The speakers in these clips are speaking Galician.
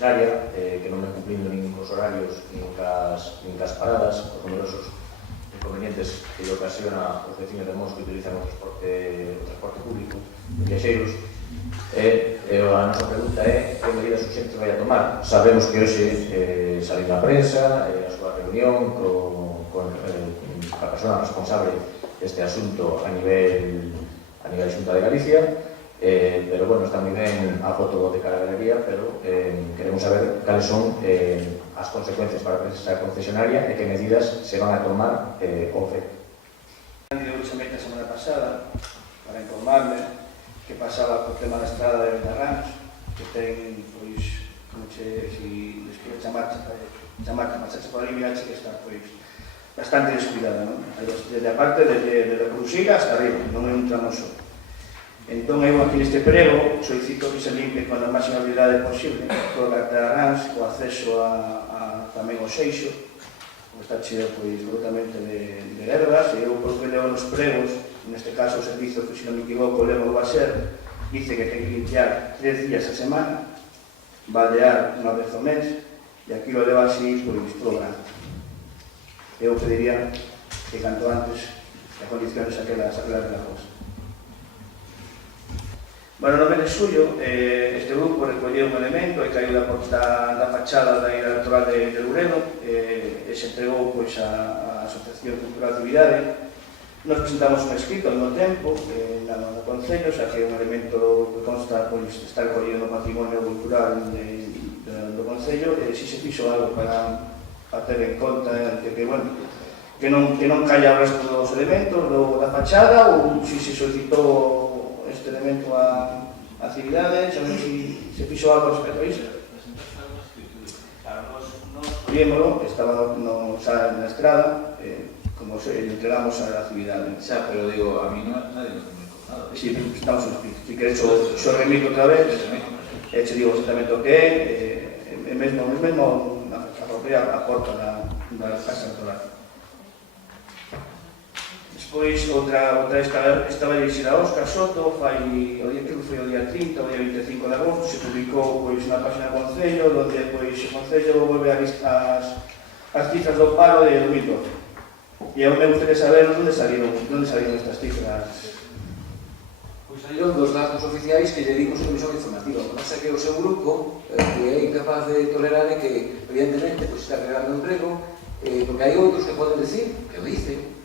concesionaria, que non ven cumplindo nin cos horarios nin cas paradas, os numerosos inconvenientes que lle ocasiona os vecinos de Mos que utilizan o transporte público de viaxeiros. A nosa pregunta é que medidas urxentes vai a tomar. Sabemos que hoxe saliu na prensa a súa reunión con a persona responsable deste asunto a nivel Xunta de Galicia, pero, bueno, está moi ben a foto de cara a galería, pero queremos saber cales son as consecuencias para a empresa concesionaria e que medidas se van a tomar ao efecto. Eu chamei a semana pasada para informarme que pasaba co tema da estrada de Benarrans, que ten, pois, como se despois chamarche por ali, mirache que está, pois, bastante descuidada, non? Desde a parte de Cruxeira hasta arriba, non é un tramo só. Entón, eu aquí neste prego solicito que se limpe con a máxima habilidade posible toda a Benarrans, o acceso tamén ao Seixo, que está cheo, pois, absolutamente de ervas, e eu, por que leo nos pregos, neste caso o servizo, que se non me equivoco, leo va a ser, dice que ten que limpiar 3 días a semana, baldear unha vez ao mes, e aquí lo leva así, pois, todo grande. Eu pediría que canto antes as condiciones aquelas de la cosa. Bueno, no mes de xullo, este grupo recolleu un elemento e caíu da fachada da ida electoral de Louredo e se entregou a Asociación Cultural Cividade. Nos presentamos un escrito ao mesmo tempo no Concello, xa que é un elemento que consta estar recollido no patrimonio cultural do Concello, e se se fixo algo para ter en conta que non caia o resto dos elementos da fachada, ou se solicitou este elemento a civilidade, xa non se fixo algo respecto a iso. Collémolo, estaba na estrada, como se entregamos a civilidade. Xa, pero digo, a mí nadie nos comunicou nada. Si, estamos en espírito. Si queres, xo remito outra vez, e che digo exactamente o que é, mesmo a propia porta da casa electoral. Despois, outra estaba dirixida a Óscar Soto, creo que foi o día 30, o día 25 de agosto, se publicou na página do Concello, onde o Concello volve a listar as cifras do paro de 2012. E eu me gustaría saber onde salieron estas cifras. Pois saíron dos datos oficiais que lle dimos a Comisión Informativa. O que pasa é que o seu grupo, que é incapaz de tolerar, é que, evidentemente, está creando emprego, porque hai outros que poden decir, que o dicen,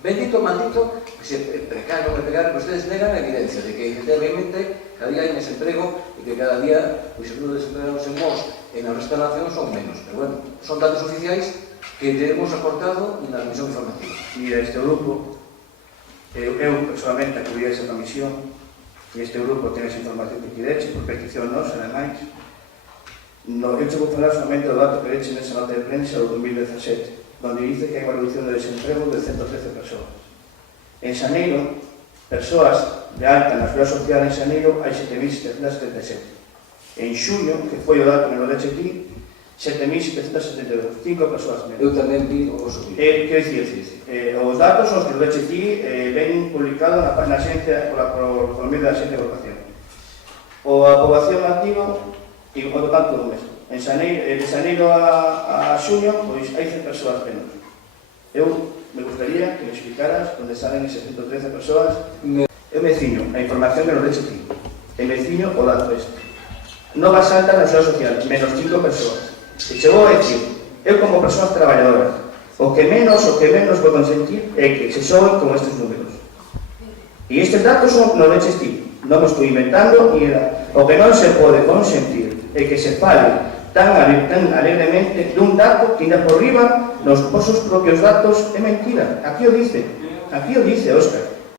bendito, maldito, que se precaron e pegaron, que ustedes negan a evidencia de que, efectivamente, cada día hai máis emprego e que cada día, pois, os números de desempregados en Mos e na restauración son menos. Pero, bueno, son datos oficiais que te hemos aportado na Comisión Informativa. E este grupo, eu personalmente acudí a esa comisión, e este grupo ten esa información que quireche, por petición nosa, ademais. Eu che vou falar solamente do dato que leche nesa nota de prensa do 2017, donde dice que hai unha reducción de desemprego de 113 persoas. En Xaneiro, persoas de alta na Seguridade Social en Xaneiro hai 7.777. En xullo, que foi o dato que nos leche aquí, 7.772, 5 persoas menos. Eu tamén vi o subir. Quero dicir, os datos son os que nos leche aquí ven publicados na xencia por medio da xencia de votación. A poboación activa, e o total todo o mes. De xaneiro a xuño, pois hai 100 persoas menos. Eu me gustaría que me explicaras onde salen esas 113 persoas. Eu me ciño a información que nos leche aquí. E me ciño o dato este. Nova Santa na Seguridade Social, menos 5 persoas. E chegou a decir, eu como persoas traballadoras, o que menos vou consentir é que se soen con estes números. E estes datos son nos leches ti. Non me estou inventando ni nada. O que non se pode consentir é que se fale tan alegremente dun dato que ainda por riba nos vosos propios datos é mentira. Aquí o dice, Óscar.